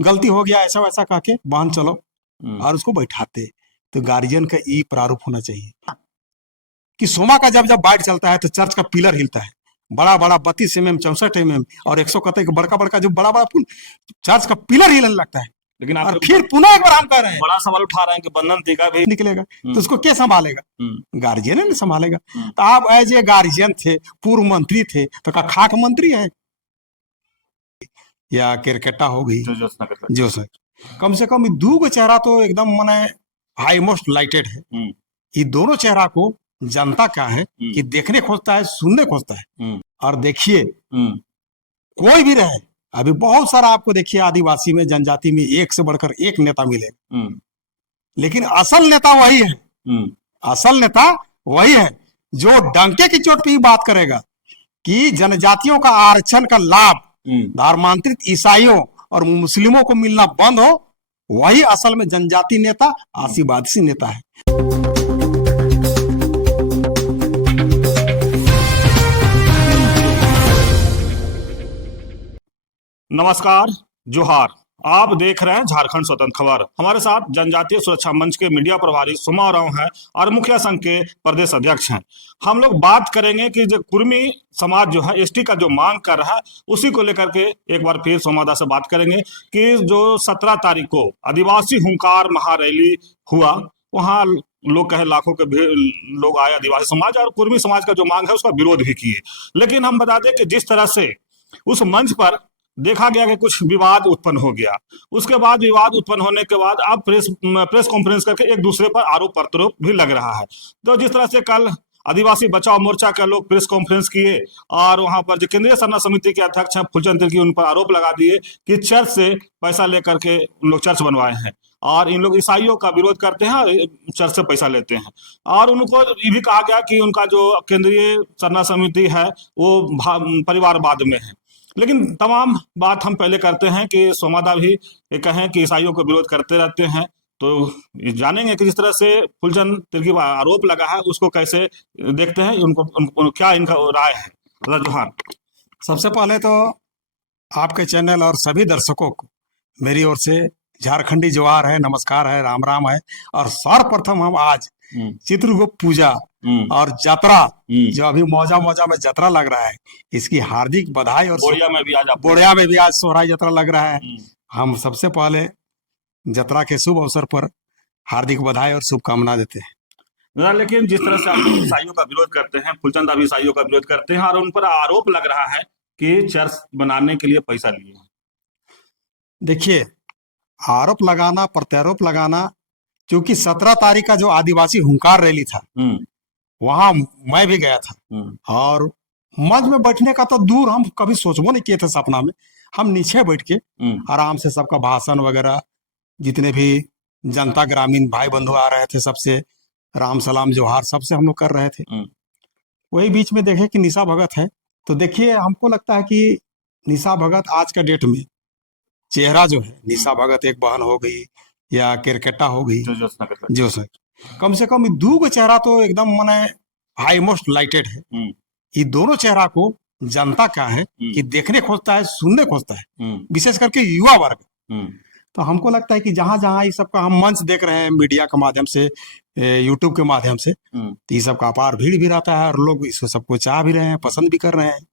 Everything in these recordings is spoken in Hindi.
गलती हो गया ऐसा वैसा कह के बांध चलो और उसको बैठाते। तो गार्जियन का ये प्रारूप होना चाहिए कि सोमा का जब जब बाइट चलता है तो चर्च का पिलर हिलता है, बड़ा बड़ा 32 mm 64 mm और 100 कते का बड़का बड़का जो बड़ा बड़ा चर्च का पिलर हिलने लगता है। लेकिन और आप फिर पुनः एक बार हम कह रहे हैं बड़ा सवाल उठा रहे हैं कि बंधन टीका भी निकलेगा तो उसको क्या संभालेगा? गार्जियन ने संभालेगा। हम्म। तो आप एज ए गार्जियन थे, पूर्व मंत्री थे, तो का खाक मंत्री है या क्रिकेटा हो गई जो सर कम से कम दू गो चेहरा तो एकदम माने हाई मोस्ट लाइटेड है। ये दोनों चेहरा को जनता क्या है कि देखने खोजता है, सुनने खोजता है। और देखिए कोई भी रहे, अभी बहुत सारा आपको देखिए आदिवासी में जनजाति में एक से बढ़कर एक नेता मिलेगा, लेकिन असल नेता वही है। असल नेता वही है जो डंके की चोट पे ही बात करेगा कि जनजातियों का आरक्षण का लाभ धर्मांतरित ईसाइयों और मुस्लिमों को मिलना बंद हो। वही असल में जनजाति नेता, आदिवासी नेता है। नमस्कार, जोहार। आप देख रहे हैं झारखंड स्वतंत्र खबर। हमारे साथ जनजातीय सुरक्षा मंच के मीडिया प्रभारी सोमा उरांव हैं और मुखिया संघ के प्रदेश अध्यक्ष हैं। हम लोग बात करेंगे कि जो कुर्मी समाज जो है एसटी का जो मांग कर रहा है उसी को लेकर के एक बार फिर सोमादा से बात करेंगे कि जो 17 तारीख को आदिवासी हुंकार महारैली हुआ, वहाँ लोग कहे लाखों के लोग आए, आदिवासी समाज और कुर्मी समाज का जो मांग है उसका विरोध भी किए। लेकिन हम बता दें कि जिस तरह से उस मंच पर देखा गया कि कुछ विवाद उत्पन्न हो गया, उसके बाद विवाद उत्पन्न होने के बाद अब प्रेस कॉन्फ्रेंस करके एक दूसरे पर आरोप प्रत्यारोप भी लग रहा है। तो जिस तरह से कल आदिवासी बचाओ मोर्चा के लोग प्रेस कॉन्फ्रेंस किए और वहां पर जो केंद्रीय सरना समिति के अध्यक्ष हैं फूलचंद तिर्की, उन पर आरोप लगा दिए कि चर्च से पैसा लेकर के उन लोग चर्च बनवाए हैं और इन लोग ईसाइयों का विरोध करते हैं और चर्च से पैसा लेते हैं। और उनको ये भी कहा गया कि उनका जो केंद्रीय सरना समिति है वो परिवारवाद में है। लेकिन तमाम बात हम पहले करते हैं कि सोमादा भी कहें कि ईसाइयों का विरोध करते रहते हैं, तो जानेंगे कि जिस तरह से फूलचंद तिर्की पर आरोप लगा है उसको कैसे देखते हैं, उनको क्या इनका राय है। जोहार। सबसे पहले तो आपके चैनल और सभी दर्शकों को मेरी ओर से झारखंडी जोहार है, नमस्कार है, राम राम है। और सर्वप्रथम हम आज चित्रगुप्त पूजा और यात्रा जो अभी मौजा में यात्रा लग रहा है, इसकी हार्दिक बधाई। और बोड़िया में भी आज सोहराई यात्रा लग रहा है। हम सबसे पहले यात्रा के शुभ अवसर पर हार्दिक बधाई और शुभकामना देते हैं। लेकिन जिस तरह से आप ईसाइयों का विरोध करते हैं, फूलचंद भी ईसाइयों का विरोध करते हैं और उन पर आरोप लग रहा है कि चर्च बनाने के लिए पैसा लिए। देखिए, आरोप लगाना, प्रत्यारोप लगाना, क्योंकि 17 तारीख का जो आदिवासी हुंकार रैली था वहां मैं भी गया था और मंच में बैठने का तो दूर, हम कभी सोचबो नहीं किए थे सपना में। हम नीचे बैठ के आराम से सबका भाषण वगैरह, जितने भी जनता ग्रामीण भाई बंधु आ रहे थे सबसे राम सलाम जोहार सबसे हम लोग कर रहे थे। वही बीच में देखे कि निशा भगत है, तो देखिए हमको लगता है कि निशा भगत आज का डेट में चेहरा जो है, निशा भगत एक बहन हो गई या क्रिकेटा हो गई जो सर कम से कम दू गो चेहरा तो एकदम माने हाई मोस्ट लाइटेड है। ये दोनों चेहरा को जनता क्या है कि देखने खोजता है, सुनने खोजता है, विशेष करके युवा वर्ग। तो हमको लगता है कि जहां जहां ये सबका हम मंच देख रहे हैं मीडिया के माध्यम से, यूट्यूब के माध्यम से, तो ये सबका अपार भीड़ भी रहता है और लोग इसको सबको चाह भी रहे हैं, पसंद भी कर रहे हैं।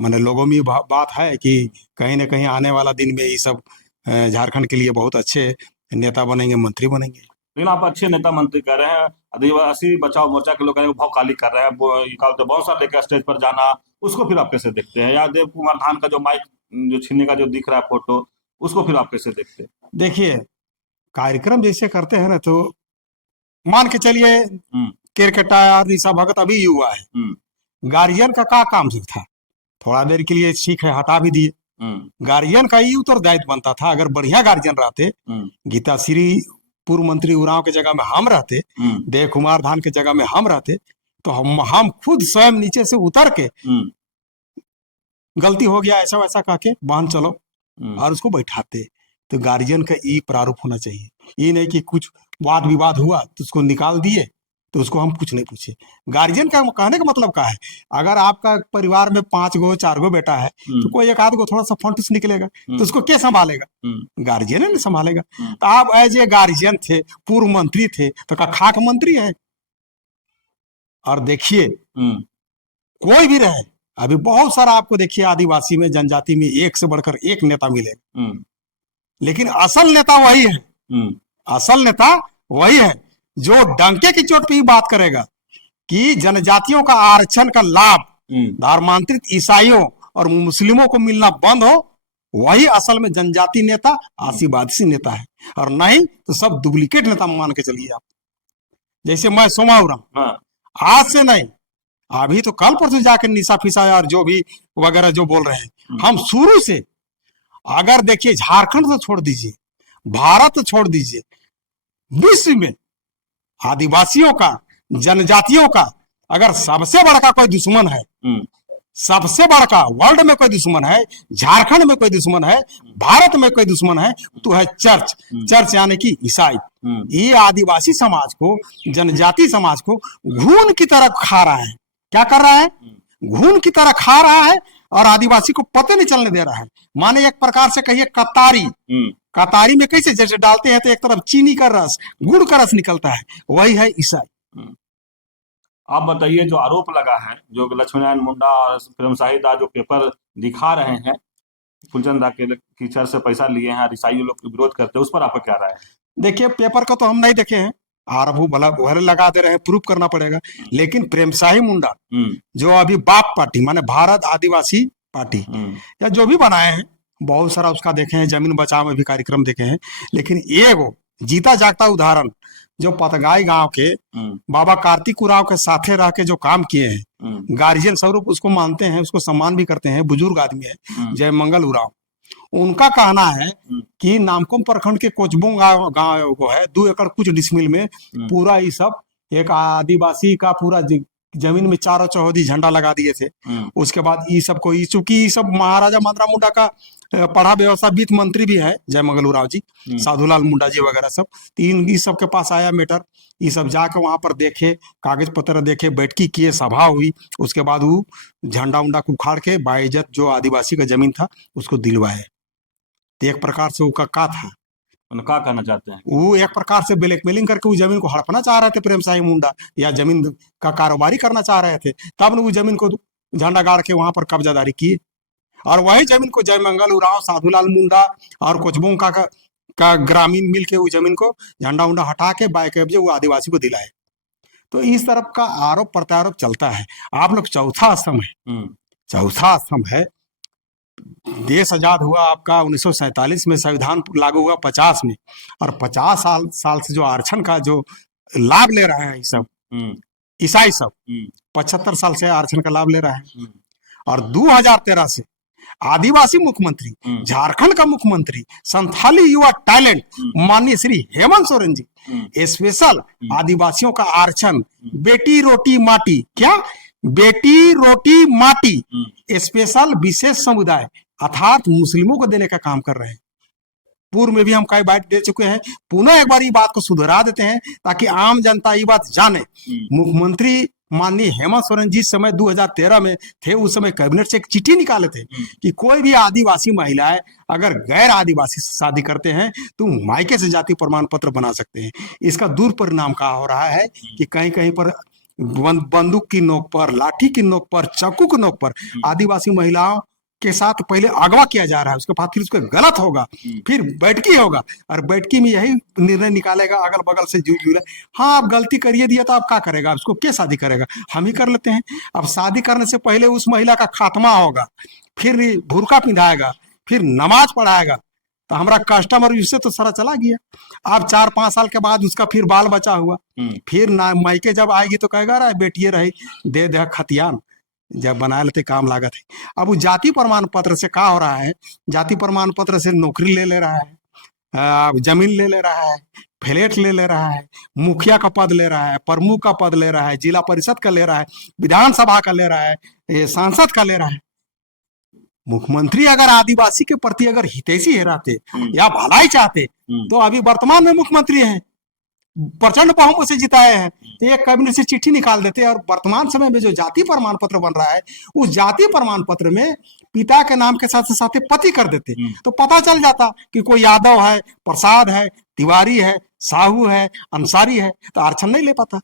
मैंने लोगों में बात है कि कहीं ना कहीं आने वाला दिन में ये सब झारखंड के लिए बहुत अच्छे नेता बनेंगे, मंत्री बनेंगे। लेकिन आप अच्छे नेता मंत्री कर रहे हैं, आदिवासी बचाओ मोर्चा के लोग भौकाली कर रहे हैं, बहुत सारे लेकर स्टेज पर जाना, उसको फिर आप कैसे देखते हैं? या देव कुमार धान का जो माइक जो छीनने का जो दिख रहा है फोटो, उसको फिर आप कैसे देखते हैं? देखिए, कार्यक्रम जैसे करते हैं ना, तो मान के चलिए क्रिकेटा और निशा भगत अभी युवा है, गार्जियन का क्या काम था? थोड़ा देर के लिए ठीक है हटा भी दिए। गार्जियन का ही उत्तरदायित्व बनता था। अगर बढ़िया गार्जियन रहते, गीता श्री पूर्व मंत्री उरांव के जगह में हम रहते, देव कुमार धान के जगह में हम रहते, तो हम खुद स्वयं नीचे से उतर के गलती हो गया ऐसा वैसा कह के बांध चलो और उसको बैठाते। तो गार्जियन का ये प्रारूप होना चाहिए। ये नहीं कि कुछ वाद विवाद हुआ तो उसको निकाल दिए, तो उसको हम कुछ नहीं पूछे। गार्जियन का कहने का मतलब क्या है, अगर आपका परिवार में 5 गो 4 गो बेटा है तो कोई एक आध गो थोड़ा सा फंटूस निकलेगा, तो उसको क्या संभालेगा, गार्जियन ने संभालेगा। तो आप एज ए गार्जियन थे, पूर्व मंत्री थे, तो क्या खाक मंत्री है? और देखिए कोई भी रहे, अभी बहुत सारा आपको देखिए आदिवासी में, जनजाति में एक से बढ़कर एक नेता मिलेगा, लेकिन असल नेता वही है, असल नेता वही है जो डंके की चोट पे ही बात करेगा कि जनजातियों का आरक्षण का लाभ धर्मांतरित ईसाइयों और मुस्लिमों को मिलना बंद हो। वही असल में जनजाति नेता, आदिवासी नेता है, और नहीं तो सब डुप्लीकेट नेता मान के चलिए आप। जैसे मैं सोमा उरांव, आज से नहीं, अभी तो कल परसों जाकर निशा फिसा और जो भी वगैरह जो बोल रहे हैं, हम शुरू से, अगर देखिए झारखंड तो छोड़ दीजिए, भारत छोड़ दीजिए, विश्व में आदिवासियों का, जनजातियों का अगर सबसे बड़ा का कोई दुश्मन है, सबसे बड़ा का वर्ल्ड में कोई दुश्मन है, झारखंड में कोई दुश्मन है, भारत में कोई दुश्मन है, तो है चर्च। चर्च यानी कि ईसाई। ये आदिवासी समाज को, जनजाति समाज को घून की तरह खा रहा है। क्या कर रहा है? घून की तरह खा रहा है, और आदिवासी को पता नहीं चलने दे रहा है। माने एक प्रकार से कहिए कतारी, कतारी में कैसे जैसे डालते हैं तो एक तरफ चीनी का रस, गुड़ का रस निकलता है, वही है ईसाई। आप बताइए, जो आरोप लगा है, जो लक्ष्मीनारायण मुंडा और फिल्म शाहिदा जो पेपर दिखा रहे हैं, फुलचंद दा के टीचर से पैसा लिए हैं, ईसाई लोग विरोध करते हैं, उस पर आपका क्या राय है? देखिए पेपर को तो हम नहीं देखे हैं, आरोप भला भले लगा दे रहे हैं, प्रूफ करना पड़ेगा। लेकिन प्रेमशाही मुंडा जो अभी बाप पार्टी माने भारत आदिवासी पार्टी या जो भी बनाए हैं, बहुत सारा उसका देखे हैं, जमीन बचाव में भी कार्यक्रम देखे हैं, लेकिन एगो जीता जागता उदाहरण जो पतगाई गांव के बाबा कार्तिक उरांव के साथे रह के जो काम किए हैं, गार्जियन स्वरूप उसको मानते हैं, उसको सम्मान भी करते हैं, बुजुर्ग आदमी है जय मंगल उरांव। उनका कहना है कि नामकुम प्रखंड के कोचबुंग गांव को है 2 एकड़ कुछ डिसमिल में पूरा ये सब एक आदिवासी का पूरा जमीन में चारों चौहदी झंडा लगा दिए थे। उसके बाद ये सब को, चूंकि ये सब महाराजा माधरा मुंडा का पढ़ा व्यवस्था वित्त मंत्री भी है जय मंगल उरांव जी, साधुलाल मुंडा जी वगैरह सब, तीन ई सब के पास आया मैटर। ये सब जाकर वहां पर देखे, कागज पत्र देखे, बैठकी किए, सभा हुई, उसके बाद वो झंडा उंडा को उखाड़ के बाइज्जत जो आदिवासी का जमीन था उसको दिलवाए। तो एक प्रकार से उसका का था, क्या कहना चाहते हैं, वो एक प्रकार से ब्लैकमेलिंग करके वो जमीन को हड़पना चाह रहे थे प्रेमशाही मुंडा, या जमीन का कारोबारी करना चाह रहे थे, तब ने वो जमीन को झंडा गाड़ के वहां पर कब्जादारी किए। और वही जमीन को जय मंगल उरांव, साधुलाल मुंडा और कोचबुंग का ग्रामीण मिल के वो जमीन को झंडा उंडा हटा के बाय कब्जे वो आदिवासी को दिलाए। तो इस तरफ का आरोप प्रत्यारोप चलता है। आप लोग चौथा स्तंभ है, चौथा स्तंभ है, देश आजाद हुआ आपका 1947 में, संविधान लागू हुआ 50 में, और 50 साल से जो आरक्षण का जो लाभ ले रहे हैं सब ईसाई सब, 75 साल से आरक्षण का लाभ ले रहा है। और 2013 से आदिवासी मुख्यमंत्री, झारखंड का मुख्यमंत्री, संथाली युवा टैलेंट माननीय श्री हेमंत सोरेन जी स्पेशल आदिवासियों का आरक्षण बेटी रोटी माटी, क्या बेटी रोटी माटी स्पेशल विशेष समुदाय अर्थात मुस्लिमों को देने का काम कर रहे हैं। पूर्व में भी हम कई बात दे चुके हैं, पुनः एक बार ये बात को सुधरा देते हैं ताकि आम जनता ये बात जाने। मुख्यमंत्री माननीय हेमंत सोरेन जी समय 2013 में थे, उस समय कैबिनेट से एक चिट्ठी निकाले थे कि कोई भी आदिवासी महिलाएं अगर गैर आदिवासी से शादी करते हैं तो मायके से जाति प्रमाण पत्र बना सकते हैं। इसका दुष्परिणाम क्या हो रहा है कि कहीं कहीं पर बंदूक की नोक पर, लाठी की नोक पर, चाकू की नोक पर आदिवासी महिलाओं के साथ पहले अगवा किया जा रहा है, उसके बाद फिर उसका गलत होगा, फिर बैठकी होगा, और बैठकी में यही निर्णय निकालेगा अगल बगल से जुड़ा, हाँ आप गलती करिए दिया तो आप क्या करेगा, उसको क्या शादी करेगा, हम ही कर लेते हैं। अब शादी करने से पहले उस महिला का खात्मा होगा, फिर बुर्का पिंधाएगा, फिर नमाज पढ़ाएगा, तो हमारा कस्टमर उससे तो सारा चला गया। अब 4-5 साल के बाद उसका फिर बाल बचा हुआ, फिर ना मायके जब आएगी तो कहेगा अरे बेटिए रही दे दे खतियान, जब बना लेते काम लागत है। अब वो जाति प्रमाण पत्र से क्या हो रहा है, जाति प्रमाण पत्र से नौकरी ले रहा है, जमीन ले रहा है, फ्लैट ले रहा है, मुखिया का पद ले रहा है, प्रमुख का पद ले रहा है, जिला परिषद का ले रहा है, विधानसभा का ले रहा है, सांसद का ले रहा है। मुख्यमंत्री अगर आदिवासी के प्रति अगर हितैषी रहते या भलाई चाहते तो अभी वर्तमान में मुख्यमंत्री हैं, प्रचंड बहुमत से जिताए हैं, तो एक कैबिनेट से चिट्ठी निकाल देते। और वर्तमान समय में जो जाति प्रमाण पत्र बन रहा है, उस जाति प्रमाण पत्र में पिता के नाम के साथ साथ पति कर देते, तो पता चल जाता कि कोई यादव है, प्रसाद है, तिवारी है, साहू है, अंसारी है, तो आरक्षण नहीं ले पाता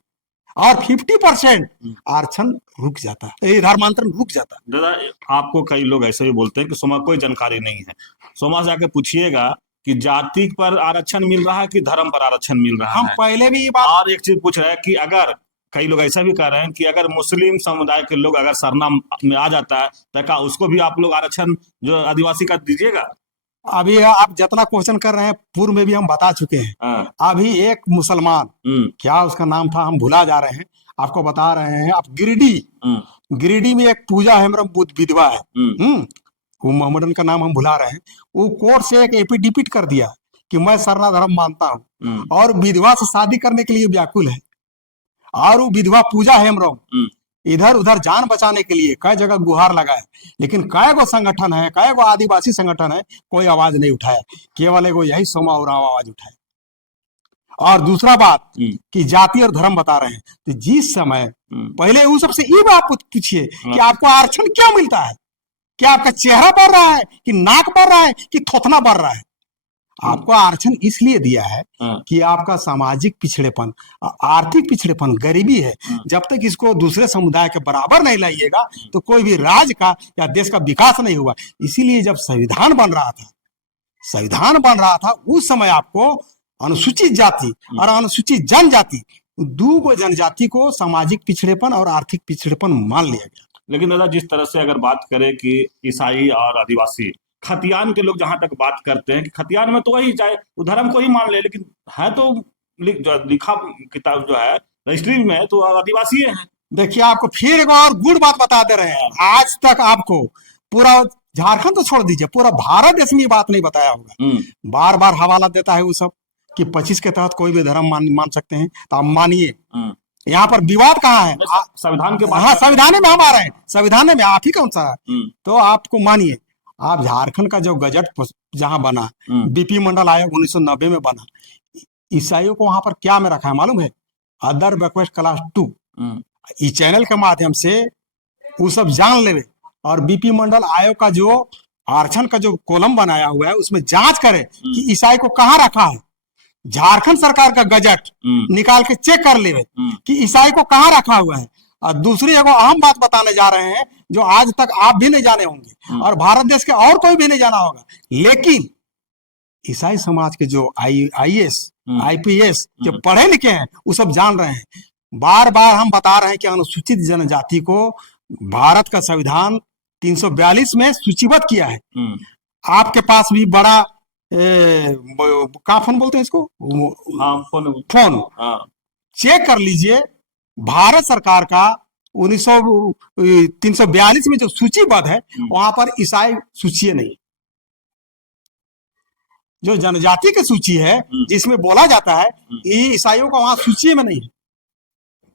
और 50% आरक्षण रुक जाता, धर्मांतरण रुक जाता। दादा, आपको कई लोग ऐसे भी बोलते हैं कि सोमा कोई जानकारी नहीं है। सोमा से आके पूछिएगा कि जाति पर आरक्षण मिल रहा है कि धर्म पर आरक्षण मिल रहा हम है। पहले भी ये बात, और एक चीज पूछ रहे हैं कि अगर कई लोग ऐसा भी कह रहे हैं कि अगर मुस्लिम समुदाय के लोग अगर सरना में आ जाता है तो क्या उसको भी आप लोग आरक्षण जो आदिवासी का दीजिएगा? अभी आप जितना क्वेश्चन कर रहे हैं पूर्व में भी हम बता चुके हैं। अभी एक मुसलमान, क्या उसका नाम था, हम भुला जा रहे हैं, आपको बता रहे हैं। आप गिरिडीह में एक पूजा हेम्ब्रम बुद्ध विधवा है, वो मोहम्मदन का नाम हम भुला रहे हैं। वो कोर्ट से एक एफिडेविट कर दिया कि मैं सरना धर्म मानता हूँ, और विधवा से शादी करने के लिए व्याकुल है। और वो विधवा पूजा हेम्ब्रम इधर उधर जान बचाने के लिए कई जगह गुहार लगाए, लेकिन कई गो संगठन है, कई गो आदिवासी संगठन है, कोई आवाज नहीं उठाया। केवल एगो यही सोमा उरांव आवाज उठाए। और दूसरा बात कि जाति और धर्म बता रहे हैं, तो जिस समय पहले उन सबसे ये बात पूछिए कि आपको आरक्षण क्या मिलता है? क्या आपका चेहरा बढ़ रहा है कि नाक बढ़ रहा है कि थोथना बढ़ रहा है? आपको आरक्षण इसलिए दिया है कि आपका सामाजिक पिछड़ेपन, आर्थिक पिछड़ेपन, गरीबी है। जब तक इसको दूसरे समुदाय के बराबर नहीं लाइएगा तो कोई भी राज्य का या देश का विकास नहीं हुआ। इसीलिए जब संविधान बन रहा था उस समय आपको अनुसूचित जाति और अनुसूचित जनजाति, दो गो जनजाति को सामाजिक पिछड़ेपन और आर्थिक पिछड़ेपन मान लिया गया। लेकिन दादा, जिस तरह से अगर बात करें कि ईसाई और आदिवासी, खतियान के लोग जहां तक बात करते हैं कि खतियान में तो वही चाहे धर्म को ही मान ले, लेकिन है तो जो लिखा किताब जो है रजिस्ट्री में तो आदिवासी है। देखिए, आपको फिर एक और गुड़ बात बता दे रहे हैं। आज तक आपको पूरा झारखंड तो छोड़ दीजिए, पूरा भारत देश में बात नहीं बताया होगा। बार बार हवाला देता है वो सब कि 25 के तहत कोई भी धर्म मान सकते हैं, तो आप मानिए। यहाँ पर विवाद कहाँ है? संविधान के, हाँ, संविधान में हम आ रहे हैं, संविधान में आप ही कौन सा है? तो आपको मानिए, आप झारखंड का जो गजट जहां बना, बीपी मंडल आयोग 1990 में बना, ईसाइयों को वहां पर क्या में रखा है मालूम है? Other backward class 2। इस चैनल के माध्यम से वो सब जान ले, और बीपी मंडल आयोग का जो आरक्षण का जो कॉलम बनाया हुआ है उसमें जांच करे कि ईसाई को कहाँ रखा है। झारखंड सरकार का गजट निकाल के चेक कर ले कि ईसाई को कहाँ रखा हुआ है। और दूसरी एगो अहम बात बताने जा रहे हैं जो आज तक आप भी नहीं जाने होंगे और भारत देश के और कोई भी नहीं जाना होगा, लेकिन ईसाई समाज के जो IAS IPS जो पढ़े लिखे हैं वो सब जान रहे हैं। बार बार हम बता रहे हैं कि अनुसूचित जनजाति को भारत का संविधान 342 में सूचीबद्ध किया है। आपके पास भी बड़ा कहाँ फोन बोलते हैं इसको, फोन चेक कर लीजिए। भारत सरकार का 342 में जो सूचीबद्ध है वहां पर ईसाई सूची नहीं। जो जनजाति की सूची है जिसमें बोला जाता है ये ईसाइयों का वहां सूची में नहीं है।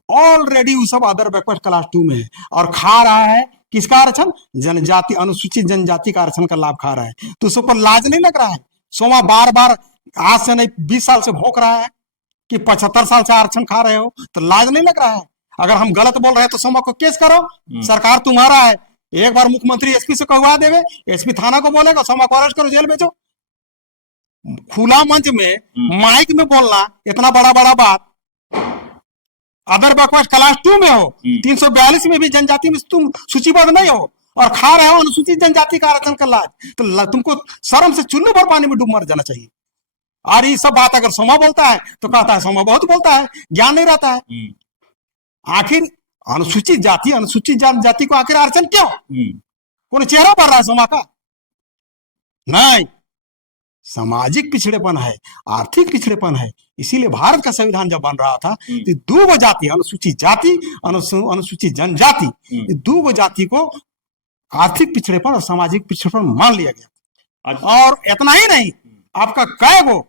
ऑलरेडी वो सब अदर बैकवर्ड क्लास 2 में है और खा रहा है किसका आरक्षण? जनजाति, अनुसूचित जनजाति का आरक्षण का लाभ खा रहा है। तो उस पर लाज नहीं लग रहा है? सोमा बार बार आज से नहीं 20 साल से भौंक रहा है कि 75 साल से आरक्षण खा रहे हो, तो लाज नहीं लग रहा है? अगर हम गलत बोल रहे हैं तो सोमा को केस करो, सरकार तुम्हारा है। एक बार मुख्यमंत्री SP से कहवा देवे, SP थाना को बोलेगा, सोमा को अरेस्ट करो, जेल भेजो। खुला मंच में माइक में बोलना इतना बड़ा बड़ा बात, अदर बैकवर्ड क्लास 2 में हो, 342 में भी जनजाति में तुम सूचीबद्ध नहीं हो और खा रहे हो अनुसूचित जनजाति का आरक्षण का लाभ, तो तुमको शर्म से चुल्लू भर पानी में डूब मर जाना चाहिए। और ये सब बात अगर सोमा बोलता है तो कहता है सोमा बहुत बोलता है, ज्ञान नहीं रहता है। आखिर अनुसूचित जाति, अनुसूचित जनजाति को आखिर आरक्षण क्यों? कौन चेहरा पड़ रहा है सोमा का? नहीं, सामाजिक पिछड़ेपन है, आर्थिक पिछड़ेपन है। इसीलिए भारत का संविधान जब बन रहा था तो दो गो जाति, अनुसूचित जाति, अनुसूचित जनजाति, दो गो जाति को आर्थिक पिछड़ेपन और सामाजिक पिछड़ेपन मान लिया गया। और इतना ही नहीं, आपका कई गो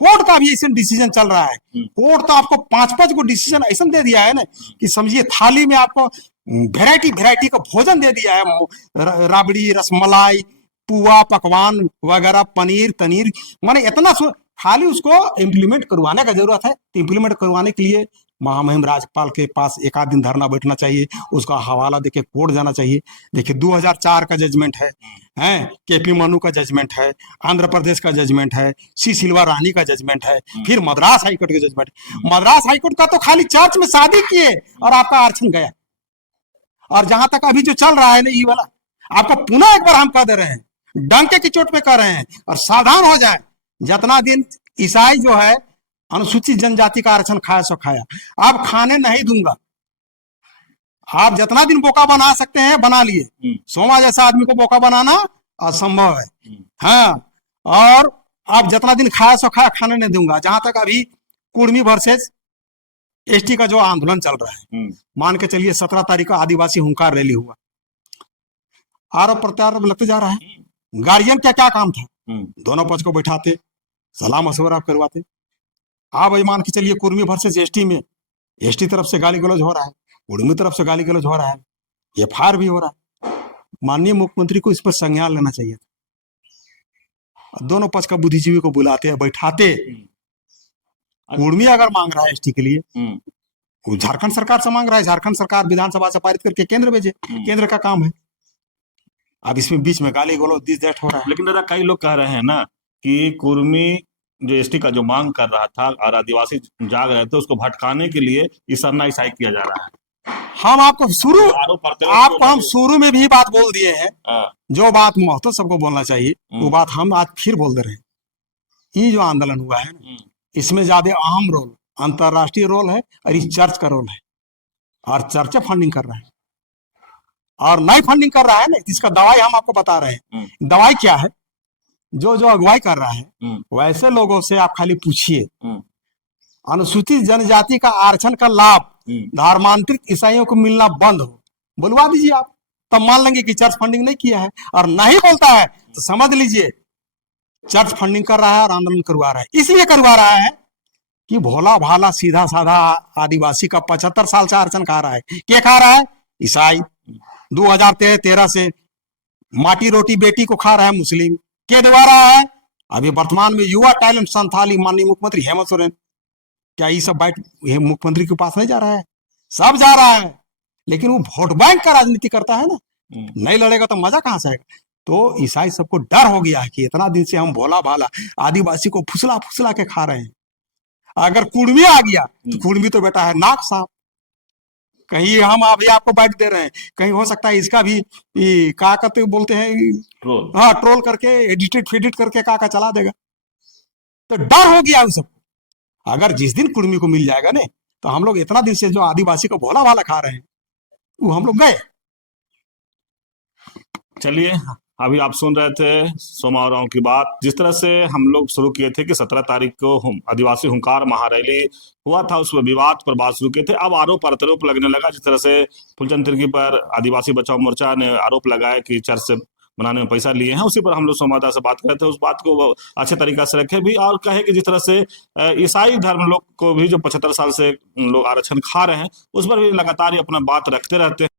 कोर्ट का भी ऐसा डिसीजन चल रहा है। कोर्ट तो आपको 5-5 गो डिसीजन ऐसा दे दिया है ना कि समझिए थाली में आपको वैरायटी का भोजन दे दिया है। राबड़ी, रसमलाई, पुआ, पकवान वगैरह, पनीर तनीर, माने इतना खाली उसको इम्प्लीमेंट करवाने का जरूरत है। तो इम्प्लीमेंट करवाने के लिए महामहिम राज्यपाल के पास एक आध दिन धरना बैठना चाहिए, उसका हवाला देके कोर्ट जाना चाहिए। देखिए 2004 का जजमेंट है, केपी मनु का जजमेंट है, आंध्र प्रदेश का जजमेंट है, सी सिल्वा रानी का जजमेंट है, फिर मद्रास हाईकोर्ट का जजमेंट। मद्रास हाईकोर्ट का तो खाली चर्च में शादी किए और आपका आरक्षण गया। और जहां तक अभी जो चल रहा है ना ये वाला, आपको पुनः एक बार हम कह दे रहे हैं, डंके की चोट पे कह रहे हैं और सावधान हो जाए। जितना दिन ईसाई जो है अनुसूचित जनजाति का आरक्षण खाया सो खाया, अब खाने नहीं दूंगा। आप जितना दिन बोका बना सकते हैं बना लिए, सोमा जैसा आदमी को बोका बनाना असंभव है। हाँ, और आप जितना दिन खाया सो खाया, खाने नहीं दूंगा। जहां तक अभी कुर्मी वर्सेस एसटी का जो आंदोलन चल रहा है, मान के चलिए 17 तारीख को आदिवासी हुंकार रैली हुआ, आरोप प्रत्यारोप लगते जा रहा है। गार्जियन क्या क्या काम था, दोनों पक्ष को बैठाते, सलाह मशवरा करवाते। आप मान के चलिए कुर्मी वर्सेस एसटी में एसटी तरफ से गाली गलौज हो रहा है, कुर्मी तरफ से गाली गलौज हो रहा है, एफआईआर भी हो रहा है। माननीय मुख्यमंत्री को इस पर संज्ञान लेना चाहिए था। दोनों पक्ष का बुद्धिजीवी को बुलाते हैं, बैठाते। कुर्मी अगर मांग रहा है एसटी के लिए, वो झारखंड सरकार से मांग रहा है, झारखंड सरकार विधानसभा से पारित करके केंद्र भेजे, केंद्र का काम है। अब इसमें बीच में गाली गलौज दिस दैट हो रहा है। लेकिन दादा कई लोग कह रहे हैं ना कि कुर्मी जो एसटी का जो मांग कर रहा था और आदिवासी जाग रहे थे, उसको भटकाने के लिए ये सरना ईसाई किया जा रहा है। हम आपको हम शुरू में भी बात बोल दिए हैं, जो बात महत्व सबको बोलना चाहिए वो बात हम आज फिर बोल दे रहे हैं। ये जो आंदोलन हुआ है ना, इसमें ज्यादा अहम रोल अंतरराष्ट्रीय रोल है और इस चर्च का रोल है। और चर्च फंडिंग कर रहा है और नई फंडिंग कर रहा है ना, इसका दवाई हम आपको बता रहे हैं। दवाई क्या है? जो जो अगुवाई कर रहा है वैसे लोगों से आप खाली पूछिए, अनुसूचित जनजाति का आरक्षण का लाभ धर्मांतरित ईसाइयों को मिलना बंद हो, बुलवा दीजिए आप, तब मान लेंगे कि चर्च फंडिंग नहीं किया है। और नहीं बोलता है तो समझ लीजिए चर्च फंडिंग कर रहा है और आंदोलन करवा रहा है। इसलिए करवा रहा है कि भोला भाला सीधा साधा आदिवासी का 75 साल से आरक्षण खा रहा है। क्या खा रहा है? ईसाई। 2013 से माटी रोटी बेटी को खा रहा है मुस्लिम। क्या दबा रहा है? अभी वर्तमान में युवा टैलेंट संथाली माननीय मुख्यमंत्री हेमंत सोरेन, क्या ये सब बैठ मुख्यमंत्री के पास नहीं जा रहा है? सब जा रहा है, लेकिन वो वोट बैंक का राजनीति करता है ना, नहीं लड़ेगा तो मजा कहां से आएगा? तो ईसाई सबको डर हो गया है कि इतना दिन से हम भोला भाला आदिवासी को फुसला फुसला के खा रहे हैं। अगर कुर्मी आ गया तो कुर्मी तो बेटा है नाक साफ, कहीं हम अभी आपको बाइट दे रहे हैं, कहीं हो सकता है इसका भी क्या कहते बोलते हैं, हाँ, ट्रोल करके एडिटेड फेडिट करके का चला देगा। तो डर हो गया उन सबको। अगर जिस दिन कुर्मी को मिल जाएगा ना, तो हम लोग इतना दिन से जो आदिवासी को भोला भाला खा रहे हैं वो हम लोग गए। चलिए, अभी आप सुन रहे थे सोमा उरांव की बात। जिस तरह से हम लोग शुरू किए थे कि 17 तारीख को आदिवासी हुंकार महारैली हुआ था, उस विवाद पर बात शुरू किए थे। अब आरोप प्रत्यारोप लगने लगा। जिस तरह से फुलचंद तिर्की पर आदिवासी बचाओ मोर्चा ने आरोप लगाया कि चर्च से बनाने में पैसा लिए हैं, उसी पर हम लोग संवाददाता से बात कर रहे थे। उस बात को अच्छे तरीके से रखे भी और कहे कि जिस तरह से ईसाई धर्म लोग को भी जो 75 साल से लोग आरक्षण खा रहे हैं, उस पर भी लगातार अपना बात रखते रहते हैं।